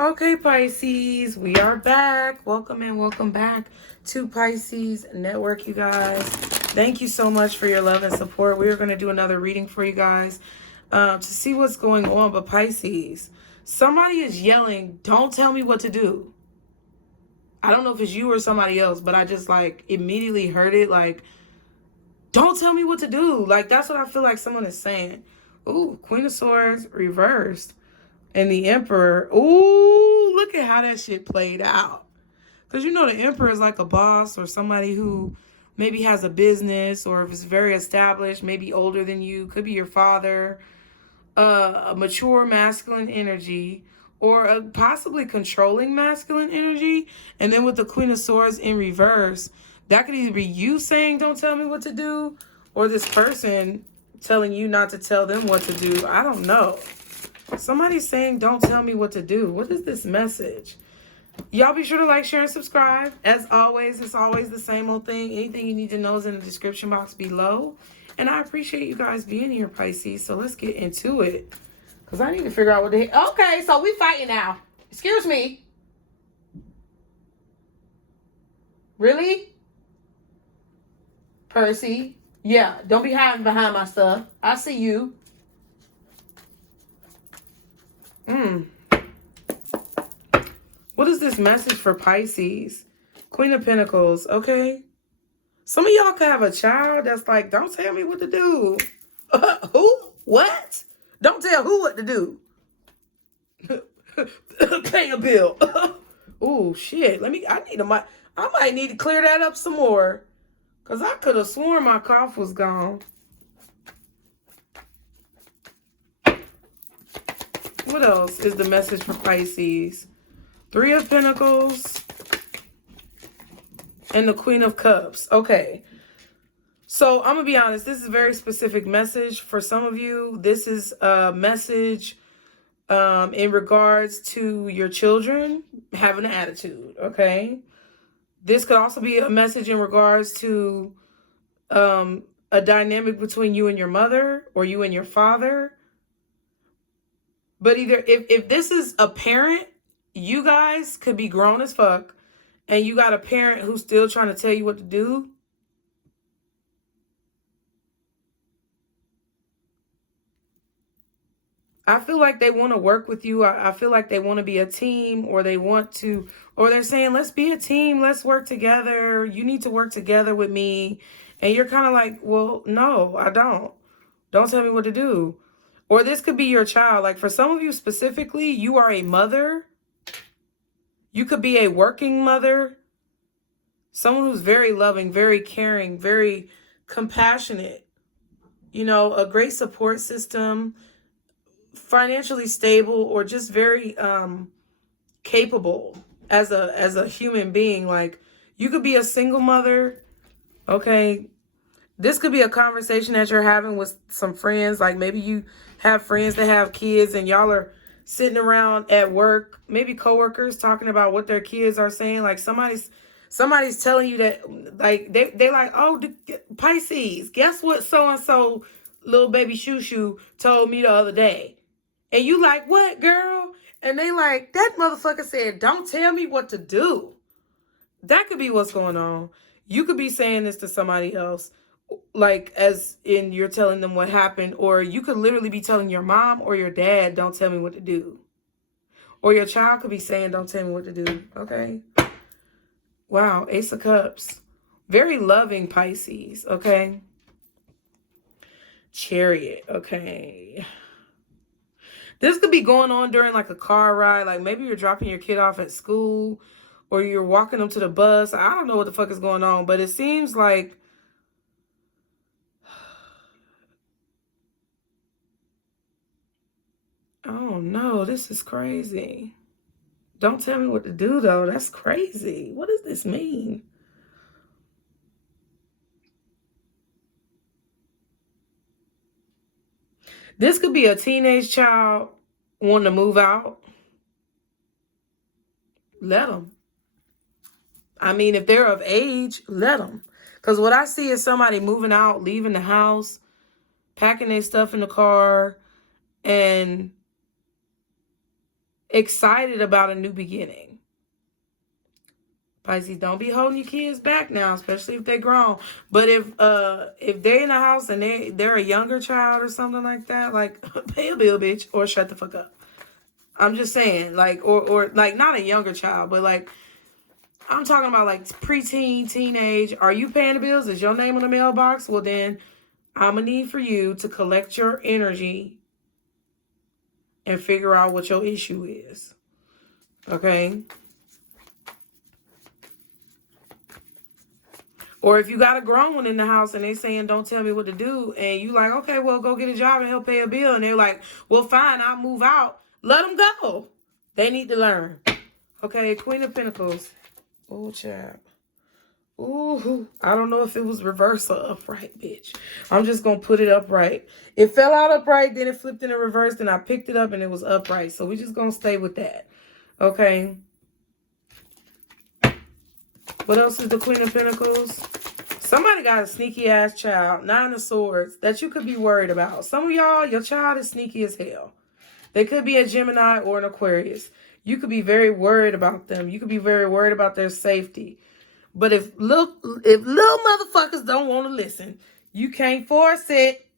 Okay, Pisces, we are back. Welcome and welcome back to Pisces Network, you guys. Thank you so much for your love and support. We are going to do another reading for you guys to see what's going on. But Pisces, somebody is yelling, don't tell me what to do. I don't know if it's you or somebody else, but I just like immediately heard it like, don't tell me what to do. Like, that's what I feel like someone is saying. Ooh, Queen of Swords reversed. And the Emperor, ooh, look at how that shit played out. Because you know the Emperor is like a boss or somebody who maybe has a business, or if it's very established, maybe older than you, could be your father, a mature masculine energy, or a possibly controlling masculine energy. And then with the Queen of Swords in reverse, that could either be you saying, don't tell me what to do, or this person telling you not to tell them what to do. I don't know. Somebody's saying, don't tell me what to do. What is this message? Y'all be sure to like, share, and subscribe. As always, it's always the same old thing. Anything you need to know is in the description box below. And I appreciate you guys being here, Pisces. So let's get into it. Because I need to figure out what the heck. Okay, so we fighting now. Excuse me. Really? Percy? Yeah, don't be hiding behind my stuff. I see you. What is this message for Pisces? Queen of Pentacles, okay? Some of y'all could have a child that's like, don't tell me what to do. Who? What? Don't tell who what to do. Pay a bill. Oh, shit. I might need to clear that up some more. Because I could have sworn my cough was gone. What else is the message for Pisces? Three of Pentacles and the Queen of Cups. Okay. So I'm going to be honest. This is a very specific message for some of you. This is a message in regards to your children having an attitude. Okay. This could also be a message in regards to a dynamic between you and your mother or you and your father. But either if this is a parent, you guys could be grown as fuck and you got a parent who's still trying to tell you what to do. I feel like they want to work with you. I feel like they want to be a team, or they're saying, let's be a team. Let's work together. You need to work together with me. And you're kind of like, well, no, I don't. Don't tell me what to do. Or this could be your child. Like for some of you specifically, you are a mother. You could be a working mother. Someone who's very loving, very caring, very compassionate. You know, a great support system, financially stable, or just very capable as a human being. Like you could be a single mother. Okay. This could be a conversation that you're having with some friends. Like maybe you have friends that have kids and y'all are sitting around at work, maybe coworkers talking about what their kids are saying. Like somebody's telling you that, like they're like, oh, Pisces, guess what so-and-so little baby shoo told me the other day. And you like, what, girl? And they like, that motherfucker said, don't tell me what to do. That could be what's going on. You could be saying this to somebody else, like as in you're telling them what happened, or you could literally be telling your mom or your dad, don't tell me what to do. Or your child could be saying, don't tell me what to do. Okay. Wow. Ace of Cups. Very loving Pisces. Okay. Chariot. Okay. This could be going on during like a car ride. Like maybe you're dropping your kid off at school or you're walking them to the bus. I don't know what the fuck is going on, but it seems like oh no, this is crazy. Don't tell me what to do though. That's crazy. What does this mean? This could be a teenage child wanting to move out. Let them. I mean, if they're of age, let them. Because what I see is somebody moving out, leaving the house, packing their stuff in the car, and excited about a new beginning. Pisces, don't be holding your kids back now, especially if they're grown. But if they're in the house and they're a younger child or something like that, like, pay a bill, bitch, or shut the fuck up. I'm just saying, like, or like, not a younger child, but like, I'm talking about like preteen, teenage. Are you paying the bills? Is your name on the mailbox? Well, then I'm gonna need for you to collect your energy and figure out what your issue is. Okay? Or if you got a grown one in the house and they saying, don't tell me what to do, and you like, okay, well, go get a job and help pay a bill. And they're like, well, fine, I'll move out. Let them go. They need to learn. Okay, Queen of Pentacles. Oh, child. Ooh, I don't know if it was reverse or upright, bitch. I'm just going to put it upright. It fell out upright, then it flipped in a reverse, then I picked it up and it was upright. So we're just going to stay with that. Okay. What else is the Queen of Pentacles? Somebody got a sneaky ass child, 9 of Swords, that you could be worried about. Some of y'all, your child is sneaky as hell. They could be a Gemini or an Aquarius. You could be very worried about them. You could be very worried about their safety. But if little motherfuckers don't want to listen, you can't force it.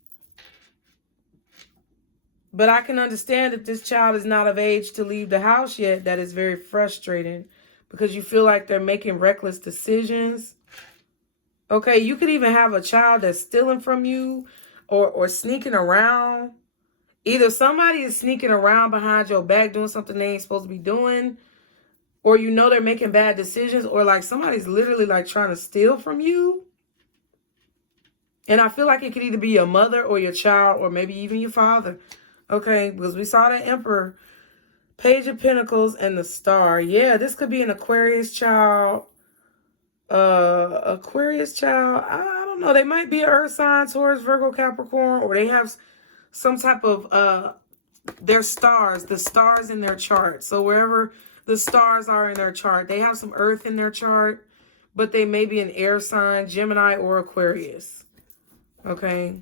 But I can understand that this child is not of age to leave the house yet. That is very frustrating because you feel like they're making reckless decisions. Okay, you could even have a child that's stealing from you or sneaking around. Either somebody is sneaking around behind your back doing something they ain't supposed to be doing, or you know they're making bad decisions, or like somebody's literally like trying to steal from you. And I feel like it could either be your mother or your child or maybe even your father. Okay, because we saw that Emperor, Page of Pentacles, and the Star. Yeah, this could be an Aquarius child. Aquarius child. I don't know. They might be an Earth sign, Taurus, Virgo, Capricorn, or they have some type of their stars, the stars in their chart. So wherever the stars are in their chart, they have some Earth in their chart, but they may be an air sign, Gemini or Aquarius. Okay.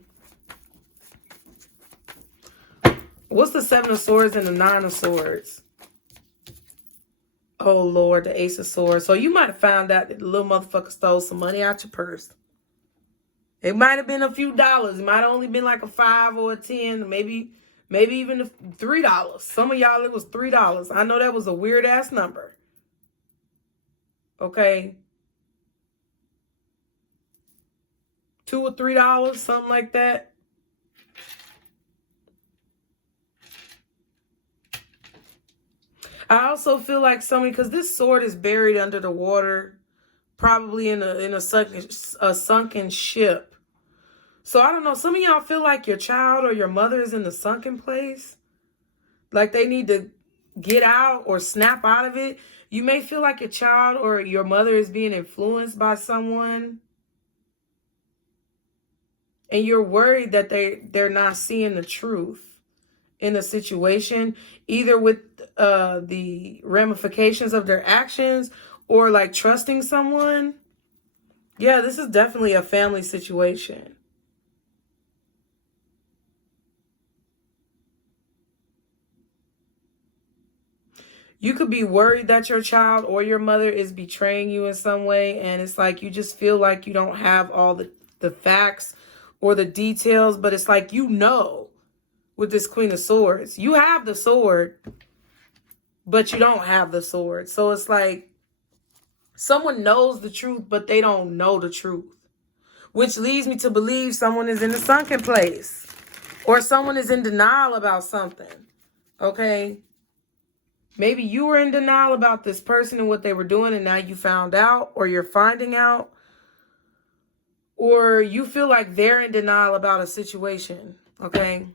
What's the 7 of Swords and the 9 of Swords? Oh, Lord, the Ace of Swords. So you might have found out that the little motherfucker stole some money out your purse. It might have been a few dollars. It might have only been like a 5 or a 10, maybe even $3. Some of y'all, it was $3. I know that was a weird-ass number. Okay. $2 or $3, something like that. I also feel like somebody, because this sword is buried under the water, probably in a sunken ship. So I don't know. Some of y'all feel like your child or your mother is in the sunken place, like they need to get out or snap out of it. You may feel like your child or your mother is being influenced by someone, and you're worried that they're not seeing the truth in a situation, either with the ramifications of their actions or like trusting someone. Yeah, this is definitely a family situation. You could be worried that your child or your mother is betraying you in some way, and it's like you just feel like you don't have all the facts or the details, but it's like, you know, with this Queen of Swords, you have the sword, but you don't have the sword. So it's like someone knows the truth, but they don't know the truth, which leads me to believe someone is in a sunken place or someone is in denial about something. Okay. Maybe you were in denial about this person and what they were doing, and now you found out, or you're finding out, or you feel like they're in denial about a situation. Okay.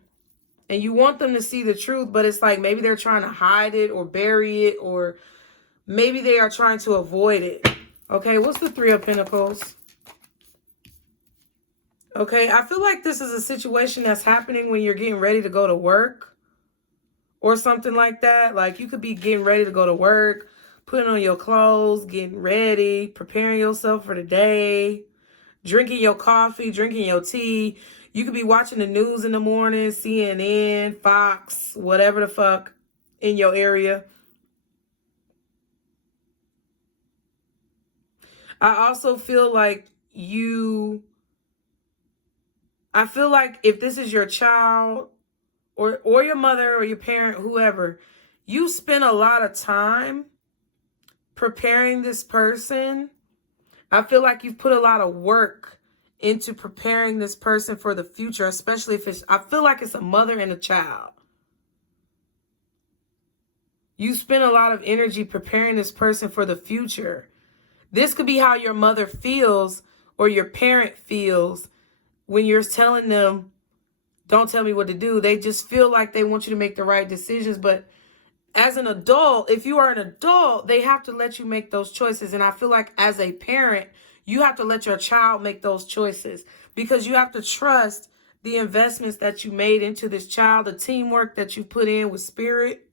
And you want them to see the truth, but it's like maybe they're trying to hide it or bury it, or maybe they are trying to avoid it. Okay, what's the 3 of Pentacles? Okay, I feel like this is a situation that's happening when you're getting ready to go to work or something like that. Like you could be getting ready to go to work, putting on your clothes, getting ready, preparing yourself for the day, drinking your coffee, drinking your tea. You could be watching the news in the morning, CNN, Fox, whatever the fuck in your area. I also feel like I feel like if this is your child or your mother or your parent, whoever, you spend a lot of time preparing this person. I feel like you've put a lot of work into preparing this person for the future, especially if I feel like it's a mother and a child. You spend a lot of energy preparing this person for the future. This could be how your mother feels or your parent feels when you're telling them, don't tell me what to do. They just feel like they want you to make the right decisions. But as an adult, if you are an adult, they have to let you make those choices. And I feel like as a parent, you have to let your child make those choices because you have to trust the investments that you made into this child, the teamwork that you put in with spirit.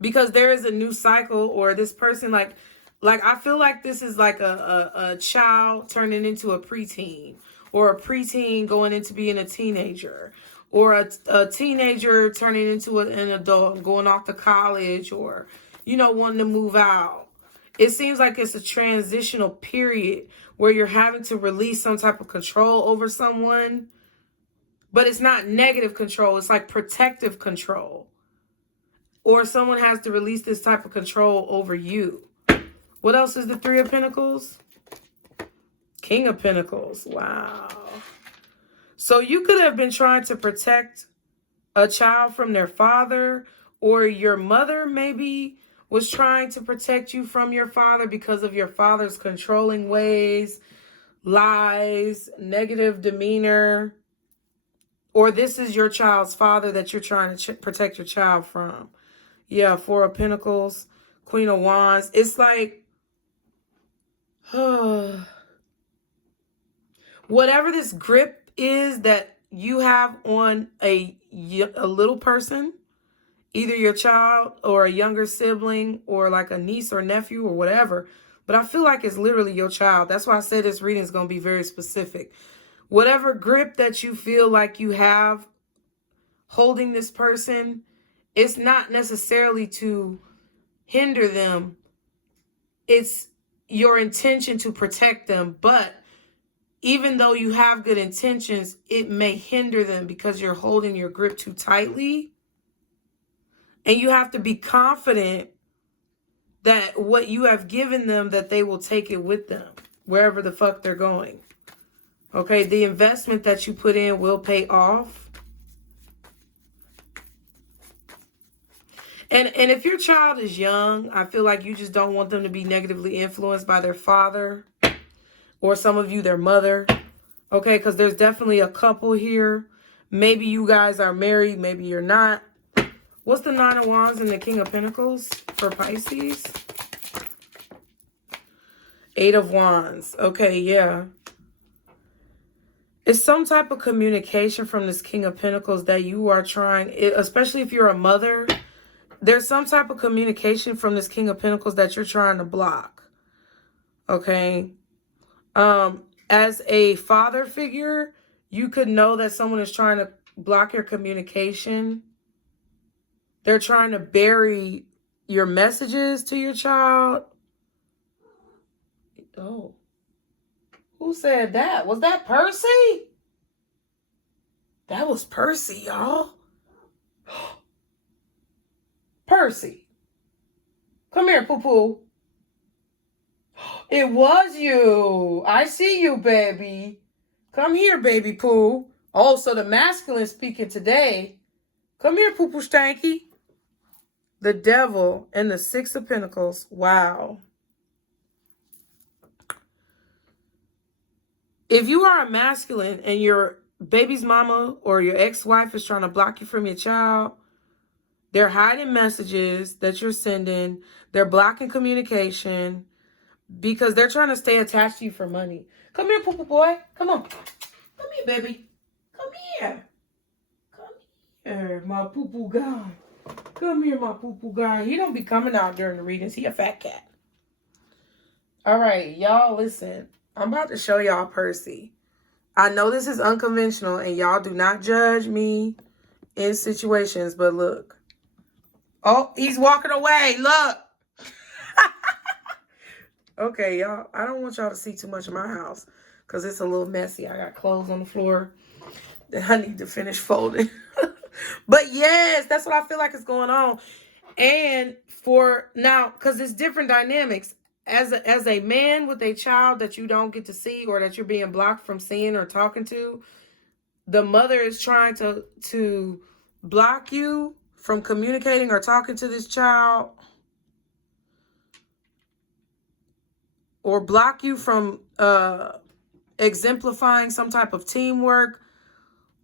Because there is a new cycle, or this person, like I feel like this is like a child turning into a preteen, or a preteen going into being a teenager, or a teenager turning into an adult and going off to college, or, you know, wanting to move out. It seems like it's a transitional period where you're having to release some type of control over someone, but it's not negative control. It's like protective control. Or someone has to release this type of control over you. What else is the Three of Pentacles? King of Pentacles. Wow. So you could have been trying to protect a child from their father, or your mother maybe was trying to protect you from your father because of your father's controlling ways, lies, negative demeanor. Or this is your child's father that you're trying to protect your child from. Yeah, Four of Pentacles, Queen of Wands. It's like, whatever this grip is that you have on a little person, either your child or a younger sibling or like a niece or nephew or whatever, but I feel like it's literally your child. That's why I said this reading is going to be very specific. Whatever grip that you feel like you have holding this person, it's not necessarily to hinder them. It's your intention to protect them. But even though you have good intentions, it may hinder them because you're holding your grip too tightly. And you have to be confident that what you have given them, that they will take it with them wherever the fuck they're going. Okay, the investment that you put in will pay off. And if your child is young, I feel like you just don't want them to be negatively influenced by their father, or some of you, their mother. Okay, because there's definitely a couple here. Maybe you guys are married, maybe you're not. What's the Nine of Wands and the King of Pentacles for Pisces? Eight of Wands. Okay, yeah. It's some type of communication from this King of Pentacles that you are trying, especially if you're a mother. There's some type of communication from this King of Pentacles that you're trying to block. Okay. As a father figure, you could know that someone is trying to block your communication. They're trying to bury your messages to your child. Oh. Who said that? Was that Percy? That was Percy, y'all. Percy. Come here, poo-poo. It was you. I see you, baby. Come here, baby poo. Oh, so the masculine speaking today. Come here, poo-poo stanky. The Devil and the Six of Pentacles. Wow. If you are a masculine and your baby's mama or your ex-wife is trying to block you from your child, they're hiding messages that you're sending. They're blocking communication because they're trying to stay attached to you for money. Come here, poo-poo boy. Come on. Come here, baby. Come here. Come here, my poo-poo guy. Come here, my poo-poo guy. He don't be coming out during the readings. He a fat cat. All right, y'all, listen. I'm about to show y'all Percy. I know this is unconventional, and y'all do not judge me in situations, but look. Oh, he's walking away. Look. Okay, y'all. I don't want y'all to see too much of my house because it's a little messy. I got clothes on the floor that I need to finish folding. But yes, that's what I feel like is going on. And for now, because it's different dynamics. As a man with a child that you don't get to see or that you're being blocked from seeing or talking to, the mother is trying to block you from communicating or talking to this child, or block you from exemplifying some type of teamwork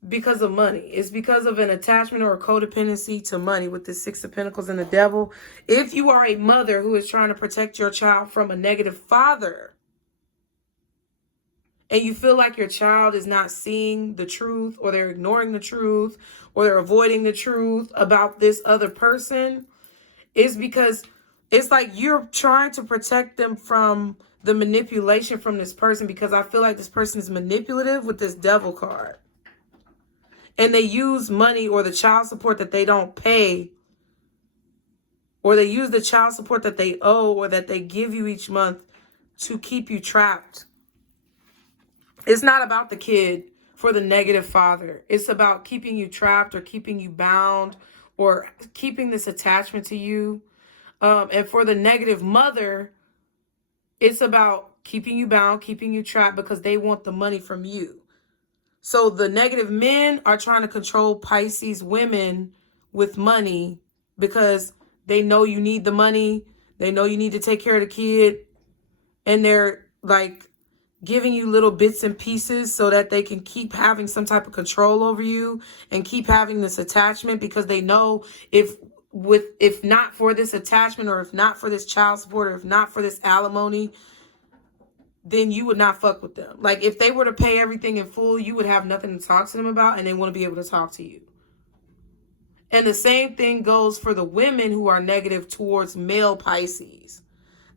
because of money. It's because of an attachment or a codependency to money with the Six of Pentacles and the Devil. If you are a mother who is trying to protect your child from a negative father, and you feel like your child is not seeing the truth, or they're ignoring the truth, or they're avoiding the truth about this other person, it's because it's like you're trying to protect them from the manipulation from this person, because I feel like this person is manipulative with this Devil card. And they use money or the child support that they don't pay, or they use the child support that they owe or that they give you each month to keep you trapped. It's not about the kid for the negative father. It's about keeping you trapped or keeping you bound or keeping this attachment to you. And for the negative mother, it's about keeping you bound, keeping you trapped because they want the money from you. So the negative men are trying to control Pisces women with money because they know you need the money. They know you need to take care of the kid. And they're like giving you little bits and pieces so that they can keep having some type of control over you and keep having this attachment, because they know if not for this attachment, or if not for this child support, or if not for this alimony, then you would not fuck with them. Like if they were to pay everything in full, you would have nothing to talk to them about, and they want to be able to talk to you. And the same thing goes for the women who are negative towards male Pisces.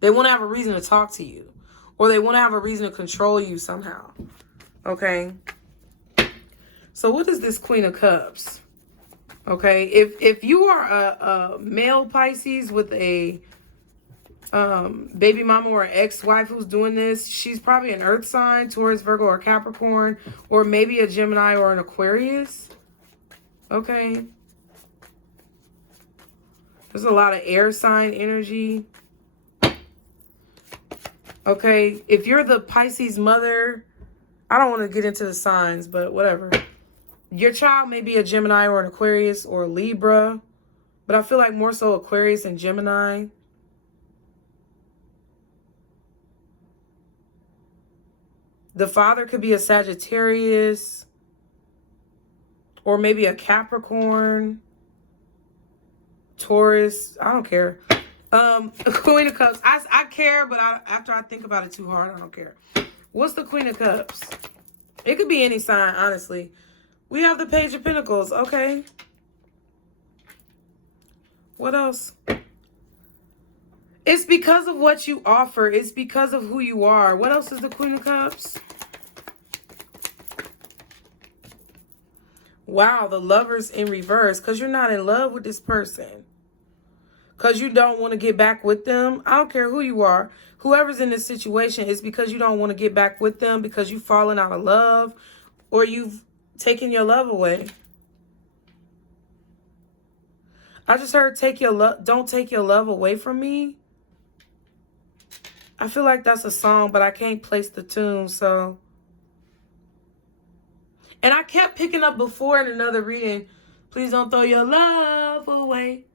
They want to have a reason to talk to you, or they want to have a reason to control you somehow. Okay. So what is this Queen of Cups? Okay. If you are a male Pisces with a baby mama or ex-wife who's doing this, she's probably an earth sign, Taurus, Virgo, or Capricorn, or maybe a Gemini or an Aquarius. Okay. There's a lot of air sign energy. Okay. If you're the Pisces mother, I don't want to get into the signs, but whatever. Your child may be a Gemini or an Aquarius or a Libra, but I feel like more so Aquarius and Gemini. The father could be a Sagittarius or maybe a Capricorn, Taurus. I don't care. Queen of Cups. I care, but after I think about it too hard, I don't care. What's the Queen of Cups? It could be any sign, honestly. We have the Page of Pentacles. Okay. What else? It's because of what you offer. It's because of who you are. What else is the Queen of Cups? Wow, the Lovers in reverse. Because you're not in love with this person. Because you don't want to get back with them. I don't care who you are. Whoever's in this situation, it's because you don't want to get back with them, because you've fallen out of love, or you've taken your love away. I just heard don't take your love away from me. I feel like that's a song, but I can't place the tune, so. And I kept picking up before in another reading, please don't throw your love away.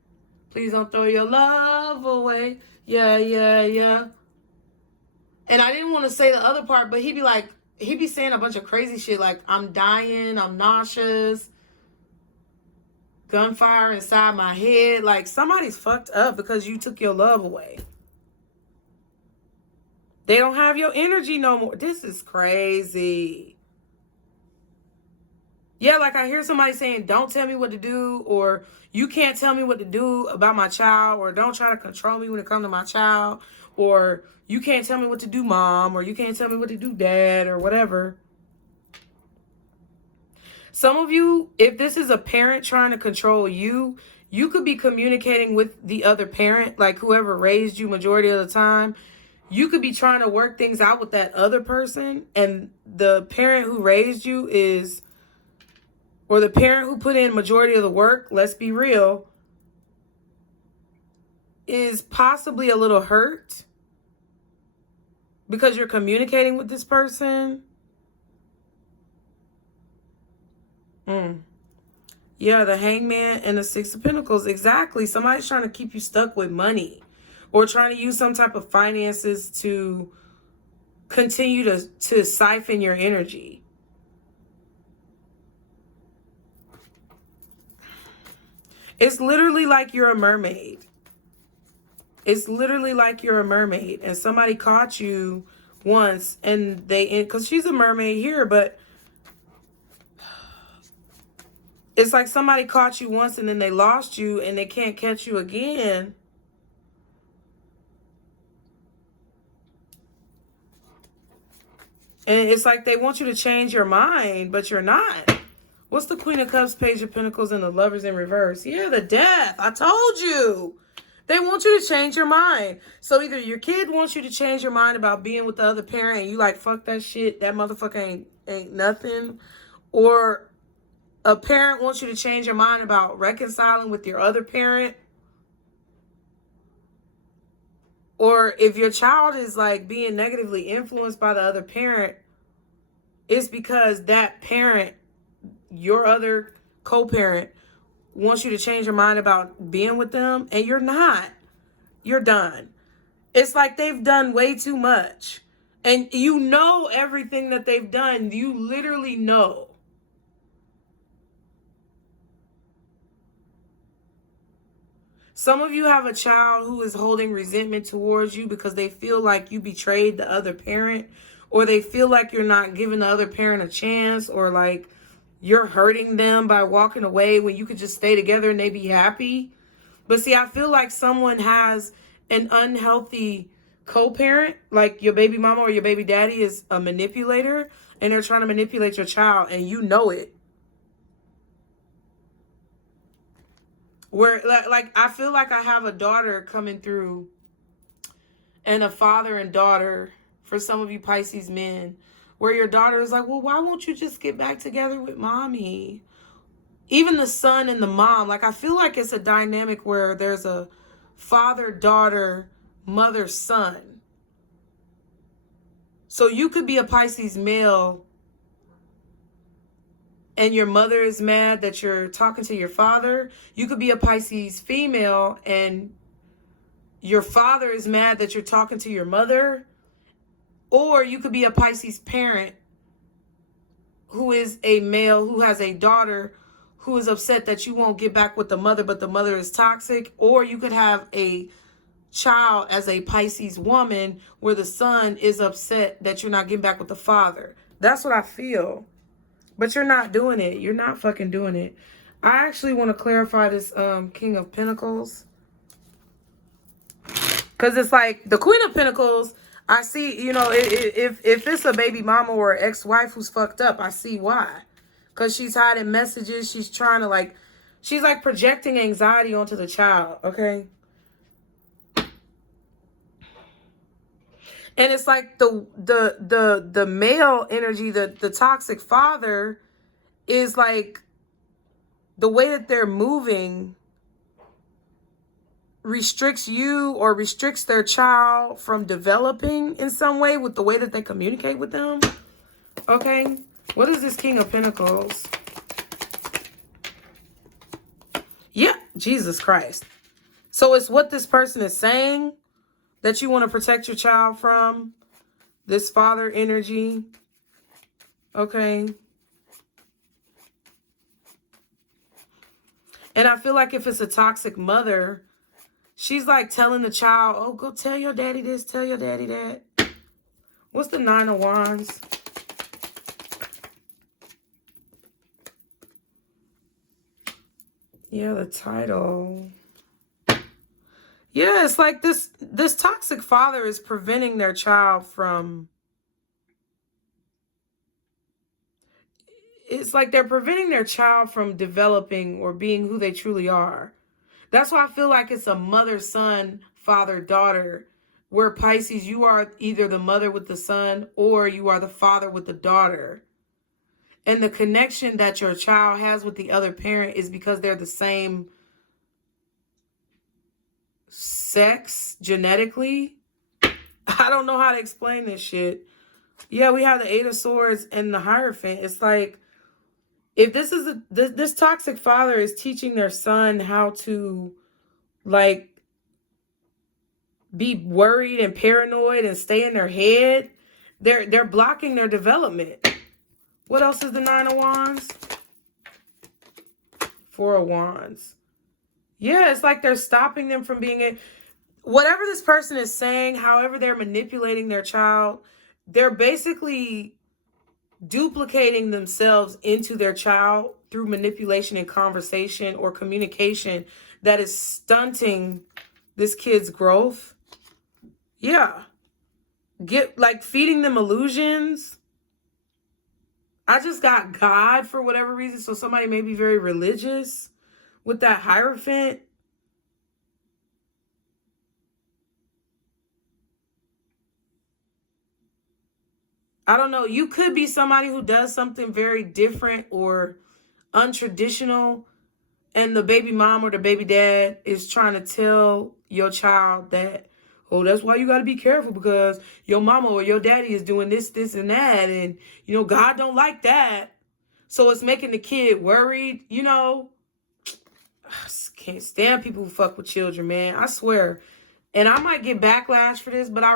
Please don't throw your love away. Yeah, yeah, yeah. And I didn't want to say the other part, but he'd be saying a bunch of crazy shit like, I'm dying, I'm nauseous, gunfire inside my head. Like, somebody's fucked up because you took your love away. They don't have your energy no more. This is crazy. Yeah, like I hear somebody saying, don't tell me what to do, or you can't tell me what to do about my child, or don't try to control me when it comes to my child, or you can't tell me what to do, mom, or you can't tell me what to do, dad, or whatever. Some of you, if this is a parent trying to control you, you could be communicating with the other parent, like whoever raised you majority of the time. you could be trying to work things out with that other person, and the parent who raised you is, or the parent who put in majority of the work, let's be real, is possibly a little hurt because you're communicating with this person. Yeah, the Hangman and the Six of Pentacles. Exactly. Somebody's trying to keep you stuck with money, or trying to use some type of finances to continue to siphon your energy. It's literally like you're a mermaid. It's literally like you're a mermaid, and somebody caught you once, and because she's a mermaid here, but it's like somebody caught you once and then they lost you and they can't catch you again. And it's like they want you to change your mind, but you're not. What's the Queen of Cups, Page of Pentacles, and the Lovers in reverse? Yeah, the Death. I told you. They want you to change your mind. So either your kid wants you to change your mind about being with the other parent and you like, fuck that shit, that motherfucker ain't nothing. Or a parent wants you to change your mind about reconciling with your other parent. Or if your child is like being negatively influenced by the other parent, it's because that parent, your other co-parent, wants you to change your mind about being with them, and you're not. You're done. It's like they've done way too much. And you know everything that they've done. You literally know. Some of you have a child who is holding resentment towards you because they feel like you betrayed the other parent, or they feel like you're not giving the other parent a chance, or like you're hurting them by walking away when you could just stay together and they be happy. But see, I feel like someone has an unhealthy co-parent, like your baby mama or your baby daddy is a manipulator, and they're trying to manipulate your child, and you know it. Where, like, I feel like I have a daughter coming through, and a father and daughter, for some of you Pisces men, where your daughter is like, well, why won't you just get back together with mommy? Even the son and the mom, like, I feel like it's a dynamic where there's a father, daughter, mother, son. So you could be a Pisces male and your mother is mad that you're talking to your father. You could be a Pisces female and your father is mad that you're talking to your mother. Or you could be a Pisces parent who is a male who has a daughter who is upset that you won't get back with the mother, but the mother is toxic. Or you could have a child as a Pisces woman where the son is upset that you're not getting back with the father. That's what I feel. But you're not doing it. You're not fucking doing it. I actually want to clarify this King of Pentacles. Because it's like the Queen of Pentacles, I see, you know, if it's a baby mama or ex-wife who's fucked up, I see why. Because she's hiding messages. She's trying to like, she's like projecting anxiety onto the child, okay? And it's like the male energy, the toxic father is like the way that they're moving restricts you or restricts their child from developing in some way with the way that they communicate with them. Okay. What is this King of Pentacles? Yeah, Jesus Christ. So it's what this person is saying that you want to protect your child from, this father energy. Okay. And I feel like if it's a toxic mother, she's like telling the child, oh, go tell your daddy this, tell your daddy that. What's the Nine of Wands? Yeah, the title. Yeah, it's like this toxic father is preventing their child from... It's like they're preventing their child from developing or being who they truly are. That's why I feel like it's a mother, son, father, daughter where Pisces, you are either the mother with the son or you are the father with the daughter. And the connection that your child has with the other parent is because they're the same sex genetically. I don't know how to explain this shit. Yeah, we have the Eight of Swords and the Hierophant. It's like, if this is this toxic father is teaching their son how to, like, be worried and paranoid and stay in their head, they're blocking their development. What else is the Nine of Wands? Four of Wands. Yeah, it's like they're stopping them from being whatever this person is saying, however they're manipulating their child, they're basically duplicating themselves into their child through manipulation and conversation or communication that is stunting this kid's growth. Yeah. Like feeding them illusions. I just got God for whatever reason. So somebody may be very religious with that Hierophant. I don't know. You could be somebody who does something very different or untraditional, and the baby mom or the baby dad is trying to tell your child that, oh, that's why you got to be careful because your mama or your daddy is doing this, this, and that. And, you know, God don't like that. So it's making the kid worried, you know. I can't stand people who fuck with children, man. I swear. And I might get backlash for this, but I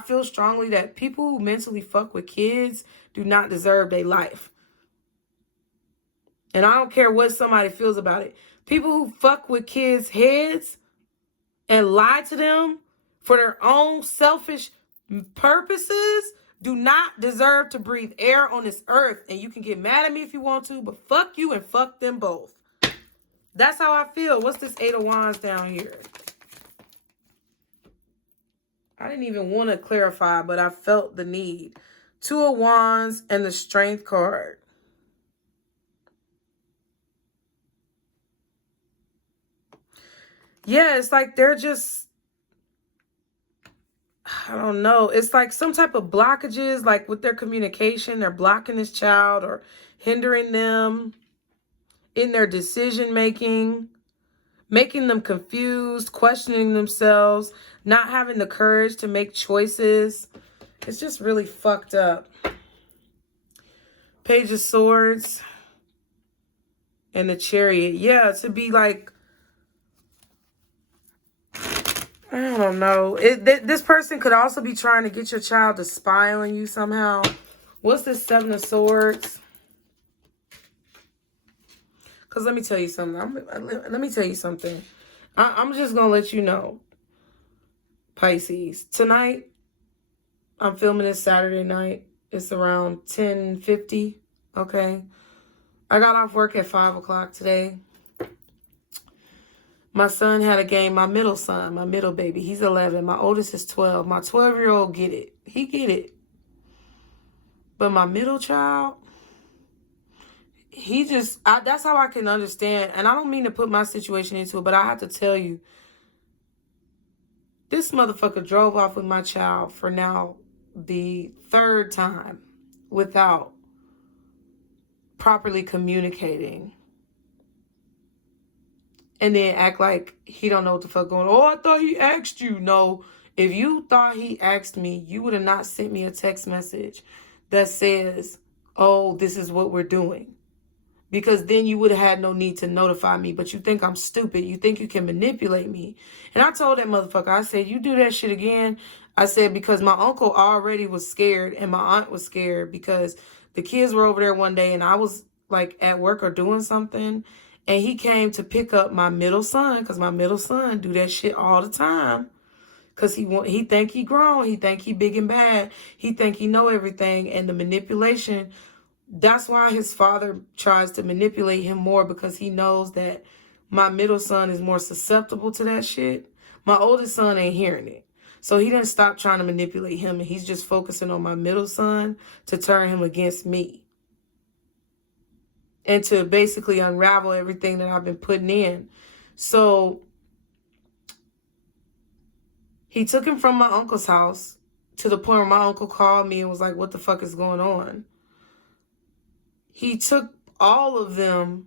feel strongly that people who mentally fuck with kids do not deserve their life. And I don't care what somebody feels about it. People who fuck with kids' heads and lie to them for their own selfish purposes do not deserve to breathe air on this earth. And you can get mad at me if you want to, but fuck you and fuck them both. That's how I feel. What's this Eight of Wands down here? I didn't even want to clarify, but I felt the need. Two of Wands and the Strength card. Yeah, it's like they're just, I don't know. It's like some type of blockages, like with their communication. They're blocking this child or hindering them in their decision making, making them confused, questioning themselves, not having the courage to make choices. It's just really fucked up. Page of Swords and the Chariot. Yeah, to be like, I don't know. This person could also be trying to get your child to spy on you somehow. What's this Seven of Swords? Because let me tell you something. Let me tell you something. I'm just going to let you know, Pisces. Tonight, I'm filming this Saturday night. It's around 10:50. Okay. I got off work at 5 o'clock today. My son had a game. My middle son, my middle baby, he's 11. My oldest is 12. My 12-year-old get it. He get it. But my middle child, he just, that's how I can understand. And I don't mean to put my situation into it, but I have to tell you, this motherfucker drove off with my child for now the third time without properly communicating. And then act like he don't know what the fuck going on. Oh, I thought he asked you. No, if you thought he asked me, you would have not sent me a text message that says, oh, this is what we're doing. Because then you would have had no need to notify me. But you think I'm stupid. You think you can manipulate me. And I told that motherfucker, I said, you do that shit again. I said, because my uncle already was scared and my aunt was scared because the kids were over there one day and I was like at work or doing something. And he came to pick up my middle son because my middle son do that shit all the time. Because he think he grown. He think he big and bad. He think he know everything. And the manipulation, that's why his father tries to manipulate him more, because he knows that my middle son is more susceptible to that shit. My oldest son ain't hearing it. So he didn't stop trying to manipulate him. And he's just focusing on my middle son to turn him against me. And to basically unravel everything that I've been putting in. So He took him from my uncle's house to the point where my uncle called me and was like, what the fuck is going on? He took all of them,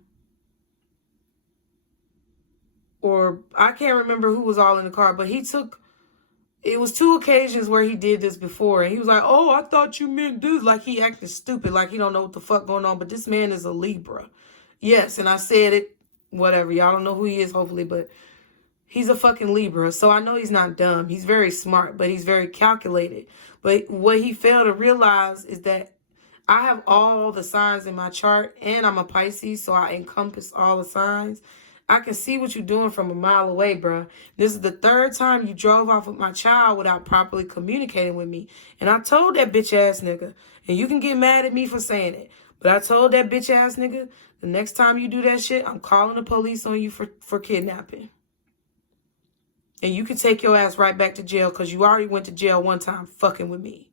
or I can't remember who was all in the car, but he took, it was 2 occasions where he did this before. And he was like, oh, I thought you meant this. Like he acted stupid, like he don't know what the fuck going on. But this man is a Libra. Yes, and I said it, whatever. Y'all don't know who he is, hopefully, but he's a fucking Libra. So I know he's not dumb. He's very smart, but he's very calculated. But what he failed to realize is that I have all the signs in my chart, and I'm a Pisces, so I encompass all the signs. I can see what you're doing from a mile away, bro. This is the 3rd time you drove off with my child without properly communicating with me. And I told that bitch ass nigga, and you can get mad at me for saying it, but I told that bitch ass nigga, the next time you do that shit, I'm calling the police on you for kidnapping. And you can take your ass right back to jail because you already went to jail 1 time fucking with me.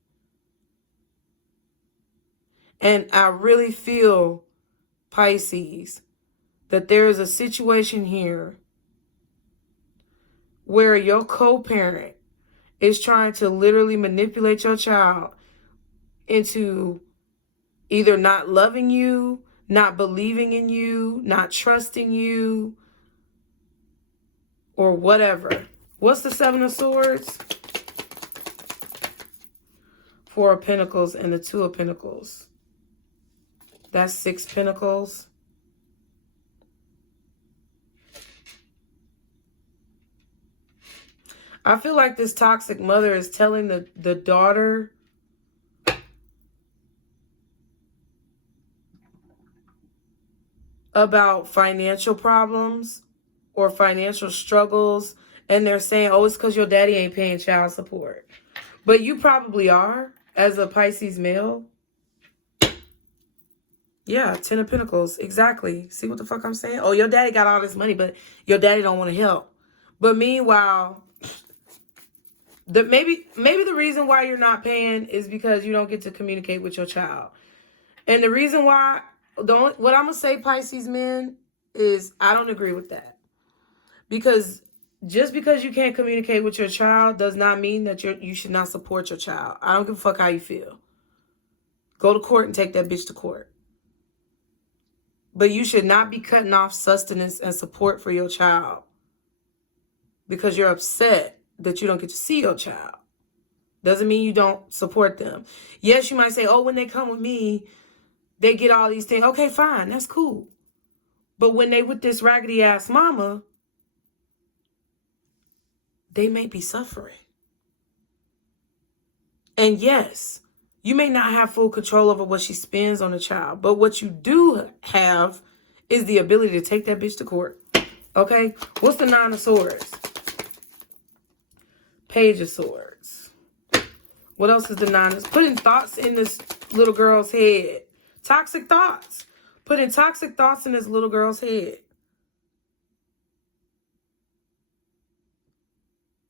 And I really feel, Pisces, that there is a situation here where your co-parent is trying to literally manipulate your child into either not loving you, not believing in you, not trusting you, or whatever. What's the 7 of Swords? 4 of Pentacles and the 2 of Pentacles. That's 6 Pentacles. I feel like this toxic mother is telling the daughter about financial problems or financial struggles. And they're saying, oh, it's because your daddy ain't paying child support. But you probably are, as a Pisces male. Yeah, 10 of Pentacles. Exactly. See what the fuck I'm saying? Oh, your daddy got all this money, but your daddy don't want to help. But meanwhile, maybe the reason why you're not paying is because you don't get to communicate with your child. And the reason why, what I'm going to say, Pisces men, is I don't agree with that. Because just because you can't communicate with your child does not mean that you should not support your child. I don't give a fuck how you feel. Go to court and take that bitch to court. But you should not be cutting off sustenance and support for your child because you're upset that you don't get to see your child. Doesn't mean you don't support them. Yes, you might say, oh, when they come with me, they get all these things. Okay, fine. That's cool. But when they with this raggedy ass mama, they may be suffering. And yes, you may not have full control over what she spends on the child. But what you do have is the ability to take that bitch to court. Okay? What's the 9 of Swords? Page of Swords. What else is the 9 of? Putting thoughts in this little girl's head. Toxic thoughts. Putting toxic thoughts in this little girl's head.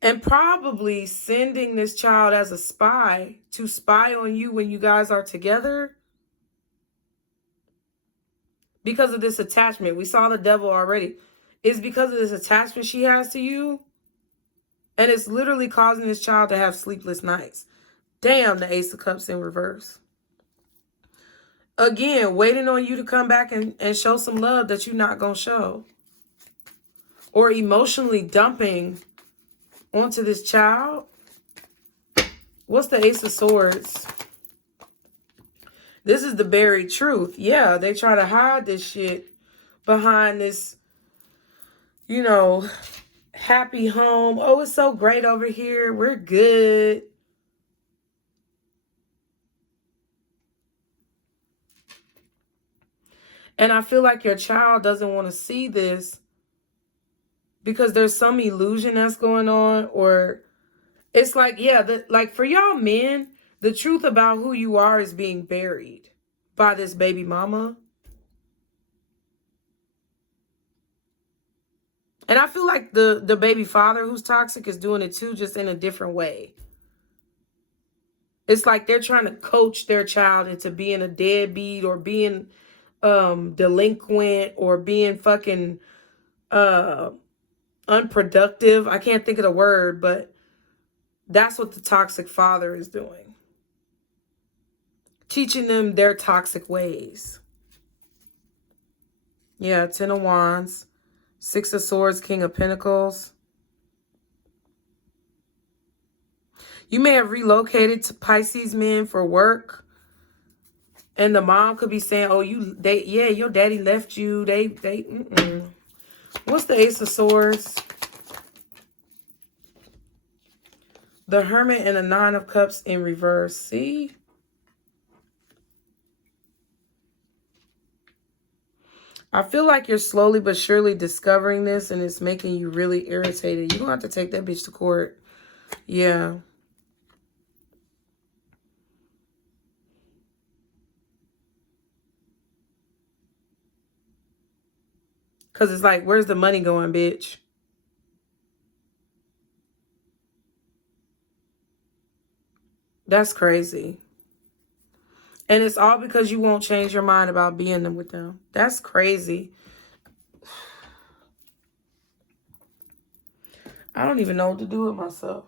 And probably sending this child as a spy to spy on you when you guys are together. Because of this attachment. We saw the devil already. It's because of this attachment she has to you. And it's literally causing this child to have sleepless nights. Damn, the Ace of Cups in reverse. Again, waiting on you to come back and show some love that you're not going to show. Or emotionally dumping onto this child. What's the Ace of Swords? This is the buried truth. Yeah, they try to hide this shit behind this, you know, happy home. Oh, it's so great over here. We're good. And I feel like your child doesn't want to see this because there's some illusion that's going on. Or it's like, yeah, like for y'all men, the truth about who you are is being buried by this baby mama. And I feel like the baby father who's toxic is doing it too, just in a different way. It's like they're trying to coach their child into being a deadbeat or being delinquent or being fucking unproductive. I can't think of the word, but That's what the toxic father is doing. Teaching them their toxic ways. Yeah, 10 of Wands, 6 of Swords, King of Pentacles. You may have relocated to Pisces men for work. And the mom could be saying, oh, yeah, your daddy left you. What's the Ace of Swords? The Hermit and the Nine of Cups in reverse. See? I feel like you're slowly but surely discovering this, and it's making you really irritated. You're going to have to take that bitch to court. Yeah. Because it's like, where's the money going, bitch? That's crazy. And it's all because you won't change your mind about being with them. That's crazy. I don't even know what to do with myself.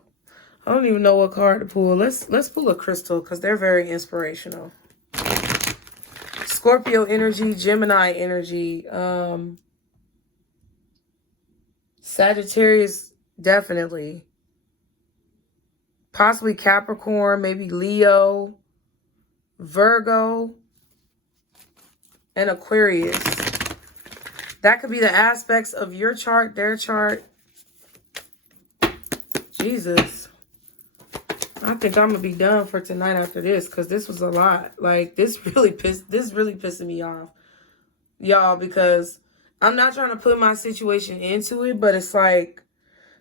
I don't even know what card to pull. Let's pull a crystal because they're very inspirational. Scorpio energy, Gemini energy, Sagittarius, definitely. Possibly Capricorn, maybe Leo, Virgo, and Aquarius. That could be the aspects of your chart, their chart. Jesus. I think I'm going to be done for tonight after this because this was a lot. Like, this really pissing me off, y'all, because I'm not trying to put my situation into it, but it's like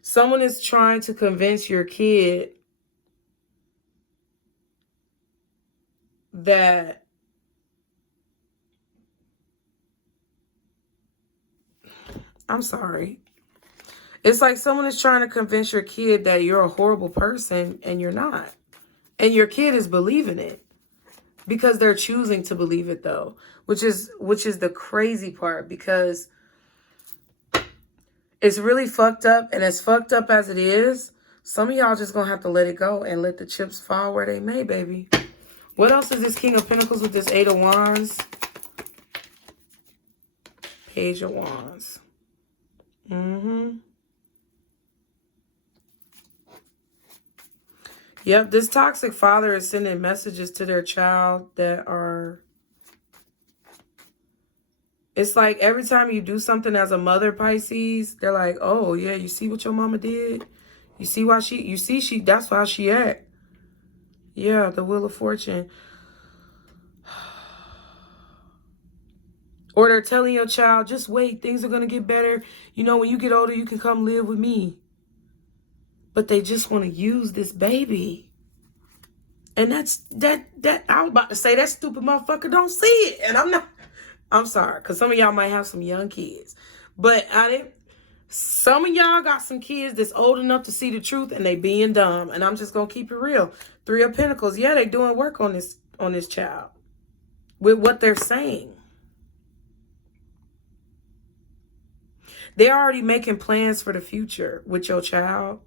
someone is trying to convince your kid that I'm sorry. It's like someone is trying to convince your kid that you're a horrible person and you're not. And your kid is believing it because they're choosing to believe it though, which is the crazy part because it's really fucked up, and as fucked up as it is, some of y'all just gonna have to let it go and let the chips fall where they may, baby. What else is this King of Pentacles with this 8 of Wands? Page of Wands. Yep, this toxic father is sending messages to their child that are... It's like every time you do something as a mother, Pisces, they're like, oh, yeah, you see what your mama did? You see why that's how she act. Yeah, the Wheel of Fortune. Or they're telling your child, just wait, things are going to get better. You know, when you get older, you can come live with me. But they just want to use this baby. And I was about to say, that stupid motherfucker don't see it. And I'm sorry, because some of y'all might have some young kids. But some of y'all got some kids that's old enough to see the truth and they being dumb. And I'm just going to keep it real. 3 of Pentacles, yeah, they doing work on this child with what they're saying. They're already making plans for the future with your child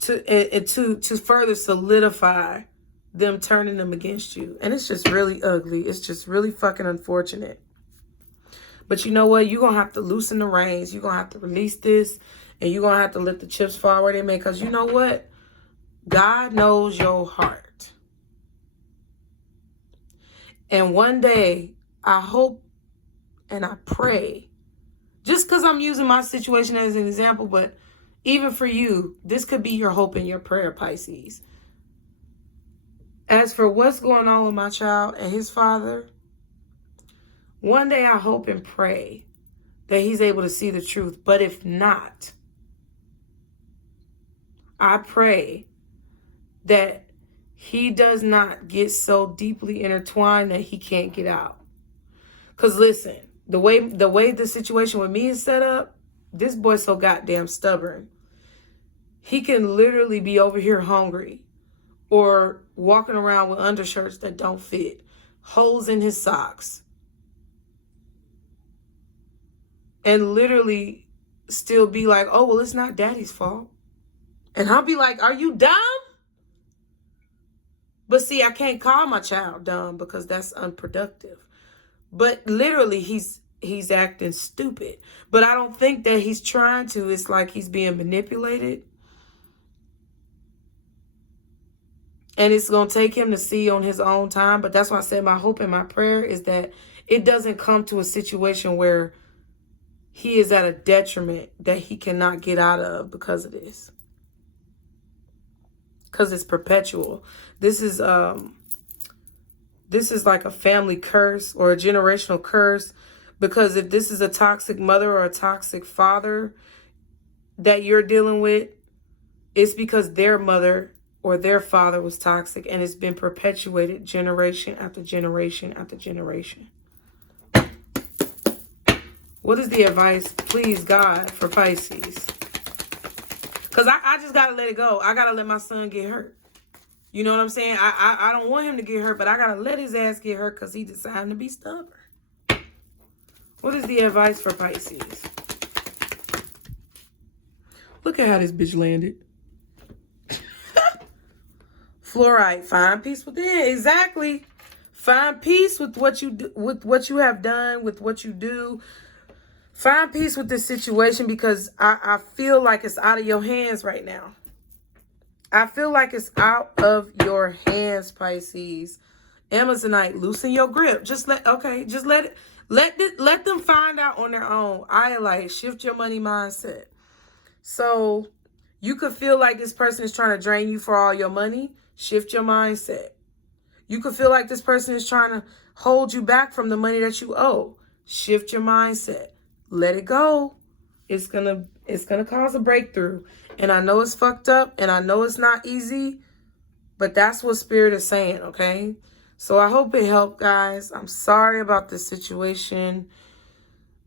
to further solidify them turning them against you. And it's just really ugly. It's just really fucking unfortunate. But you know what? You're going to have to loosen the reins. You're going to have to release this. And you're going to have to let the chips fall where they may. Because you know what? God knows your heart. And one day, I hope and I pray, just because I'm using my situation as an example, but even for you, this could be your hope and your prayer, Pisces. As for what's going on with my child and his father, one day I hope and pray that he's able to see the truth. But if not, I pray that he does not get so deeply intertwined that he can't get out. Because listen, the way the situation with me is set up, this boy's so goddamn stubborn. He can literally be over here hungry or walking around with undershirts that don't fit, holes in his socks, and literally still be like, oh, well, it's not daddy's fault. And I'll be like, are you dumb? But see, I can't call my child dumb because that's unproductive. But literally, he's acting stupid. But I don't think that he's trying to. It's like he's being manipulated. And it's going to take him to see on his own time. But that's why I said my hope and my prayer is that it doesn't come to a situation where he is at a detriment that he cannot get out of because of this. Because it's perpetual. This is like a family curse or a generational curse. Because if this is a toxic mother or a toxic father that you're dealing with, it's because their mother or their father was toxic, and it's been perpetuated generation after generation after generation. What is the advice, please, God, for Pisces? Because I just got to let it go. I got to let my son get hurt. You know what I'm saying? I don't want him to get hurt, but I got to let his ass get hurt because he decided to be stubborn. What is the advice for Pisces? Look at how this bitch landed. Fluorite, find peace within. Exactly. Find peace with what you do, with what you have done, with what you do. Find peace with this situation because I feel like it's out of your hands right now. I feel like it's out of your hands, Pisces. Amazonite, loosen your grip. Just let them find out on their own. Iolite, shift your money mindset. So you could feel like this person is trying to drain you for all your money. Shift your mindset. You could feel like this person is trying to hold you back from the money that you owe. Shift your mindset. Let it go. It's gonna cause a breakthrough. And I know it's fucked up and I know it's not easy, but that's what Spirit is saying, okay? So I hope it helped, guys. I'm sorry about this situation.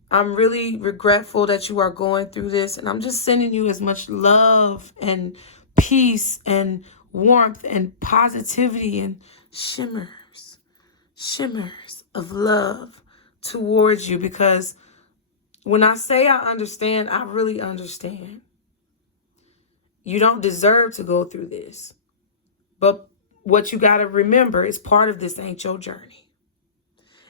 I'm really regretful that you are going through this, and I'm just sending you as much love and peace and warmth and positivity and shimmers of love towards you, because when I say I understand, I really understand. You don't deserve to go through this. But what you got to remember is part of this ain't your journey.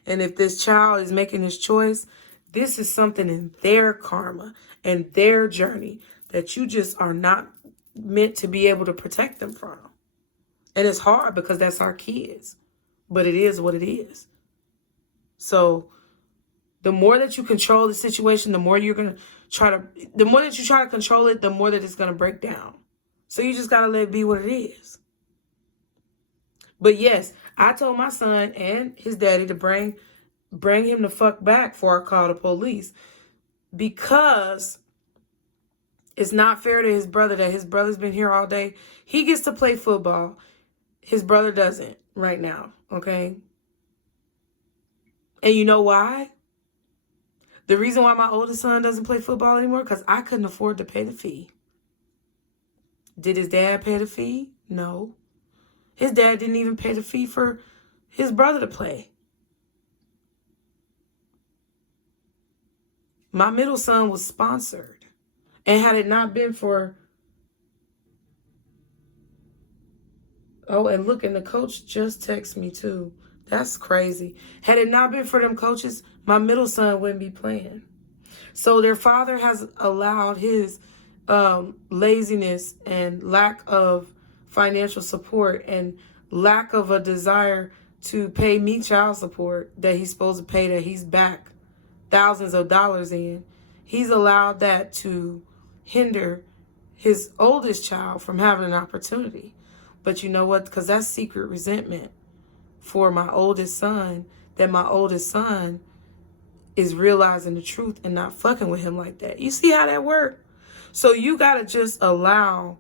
And if this child is making this choice, this is something in their karma and their journey that you just are not meant to be able to protect them from. And it's hard because that's our kids. But it is what it is. So the more that you control the situation, the more that you try to control it, the more that it's going to break down. So you just got to let it be what it is. But yes, I told my son and his daddy to bring him the fuck back before I call the police, because it's not fair to his brother that his brother's been here all day. He gets to play football. His brother doesn't right now, okay? And you know why? The reason why my oldest son doesn't play football anymore, because I couldn't afford to pay the fee. Did his dad pay the fee? No. His dad didn't even pay the fee for his brother to play. My middle son was sponsored. And had it not been for... Oh, and look, and the coach just texted me too. That's crazy. Had it not been for them coaches, my middle son wouldn't be playing. So their father has allowed his laziness and lack of financial support and lack of a desire to pay me child support that he's supposed to pay, that he's back thousands of dollars in. He's allowed that to hinder his oldest child from having an opportunity. But you know what? Because that's secret resentment for my oldest son, that my oldest son is realizing the truth and not fucking with him like that. You see how that works? So you got to just allow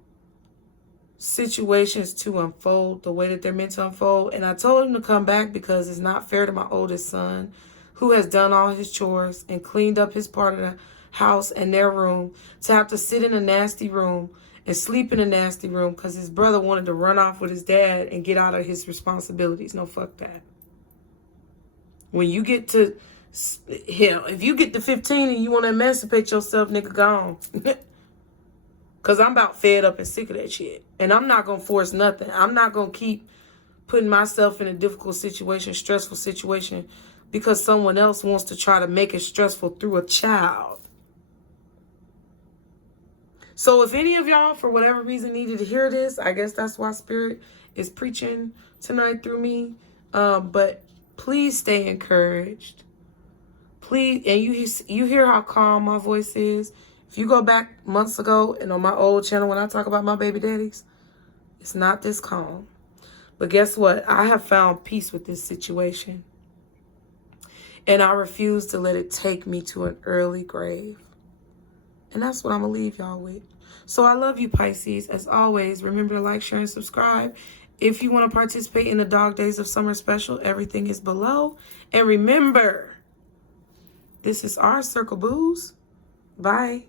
situations to unfold the way that they're meant to unfold. And I told him to come back because it's not fair to my oldest son, who has done all his chores and cleaned up his part of the house and their room, to have to sit in a nasty room and sleep in a nasty room because his brother wanted to run off with his dad and get out of his responsibilities. No, fuck that. When you get to Hell, if you get to 15 and you want to emancipate yourself, nigga, gone. Because I'm about fed up and sick of that shit. And I'm not going to force nothing. I'm not going to keep putting myself in a difficult situation, stressful situation, because someone else wants to try to make it stressful through a child. So if any of y'all, for whatever reason, needed to hear this, I guess that's why Spirit is preaching tonight through me. But please stay encouraged. Please, and you hear how calm my voice is. If you go back months ago and on my old channel when I talk about my baby daddies, it's not this calm. But guess what? I have found peace with this situation. And I refuse to let it take me to an early grave. And that's what I'm going to leave y'all with. So I love you, Pisces. As always, remember to like, share, and subscribe. If you want to participate in the Dog Days of Summer Special, everything is below. And remember, this is our Circle Booze. Bye.